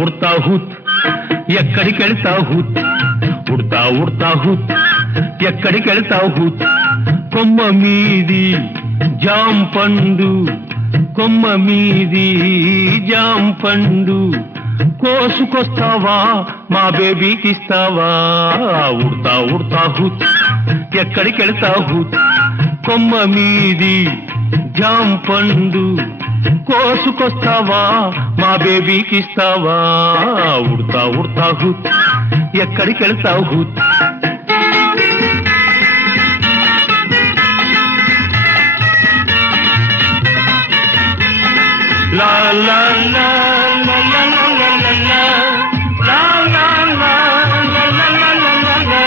उड़ता हूत ఎక్కడికెళ్తా హూత్ ఉడతా ఉడతా హూత్ ఎక్కడికెళ్తా హూత్ కొమ్మ మీది జాం పండు కొమ్మ మీది జాం పండు కోసుకొస్తావా మా బేబీకి ఇస్తావా ఉడతా ఉడతా హూత్ ఎక్కడికెళ్తా హూత్ కొమ్మ మీది జాం పండు కోసుకొస్తావా మా బేబీకి ఇస్తావా ఉడతా ఉడతా హూత్ ఎక్కడికెళ్తావు హూత్ లా లా లా లా లా లా లా లా లా లా లా లా లా లా లా లా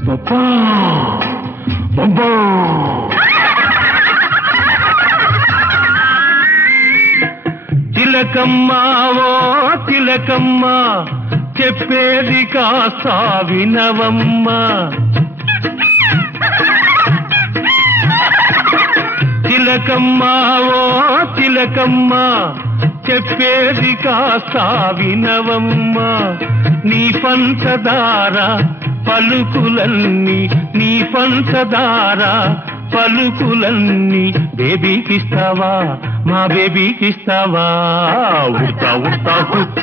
Baba, Baba. తిలకమ్మా ఓ తిలకమ్మా చెప్పేది కాస్త వినవమ్మా తిలకమ్మా ఓ తిలకమ్మా చెప్పేది కాస్త వినవమ్మా నీ పంచదార పలుకులన్నీ నీ పంచదార పలుకులన్నీ బేబీకిస్తావా మా బేబీకిస్తావా ఉడతా ఉడతా హూత్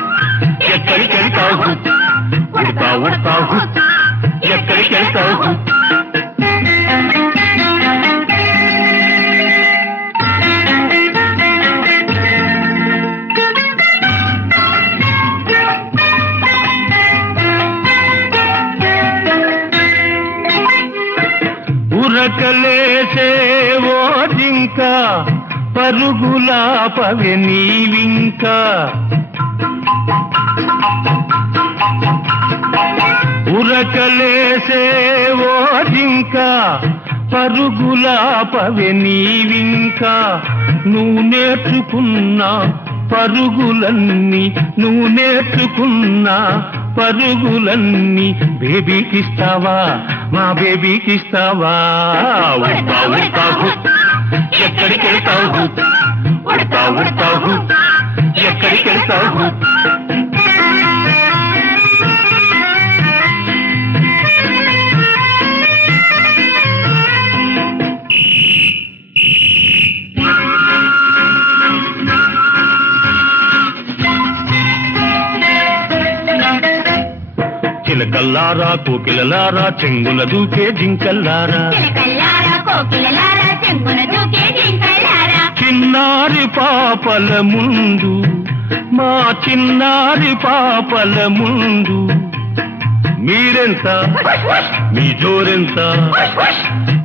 ఎక్కడికెళ్తావు హూత్ ఉడతా ఉడతా హూత్ ఎక్కడికెళ్తావు హూత్ ఉరకలేసే ఓ జింక పరుగులా పవె నీవింకా ఉరకలేసే ఓ జింక పరుగులా పవె నీవింకా నువ్వు నేర్చుకున్నా పరుగులన్నీ నువ్వు నేర్చుకున్నా పరుగులన్నీ బేబీకిస్తావా మా బేబీకిస్తావా ఉడతా ఉడతా హూత్ ఎక్కడికెళ్తావు హూత్ ఉడతా ఉడతా హూత్ ఎక్కడికెళ్తావు హూత్ చిలకల్లారా కోకిలలారా చెంగుల దూకే జింకల్లారా చిన్నారి పాపల ముందు మా చిన్నారి పాపల ముందు మీరెంత మీ జోరెంత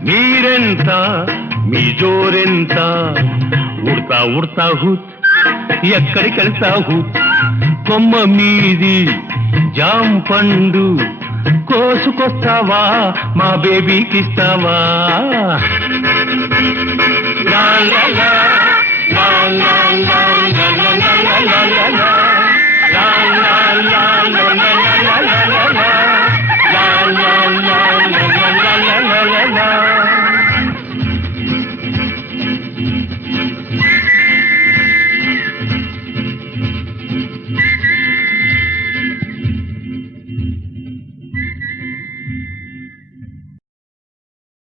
మీరెంత మీ జోరెంత ఉడతా ఉడతా హూత్ ఎక్కడికెళ్తా హూత్ కొమ్మ మీది జాం పండు కోసుకొస్తావా మా బేబీకిస్తావా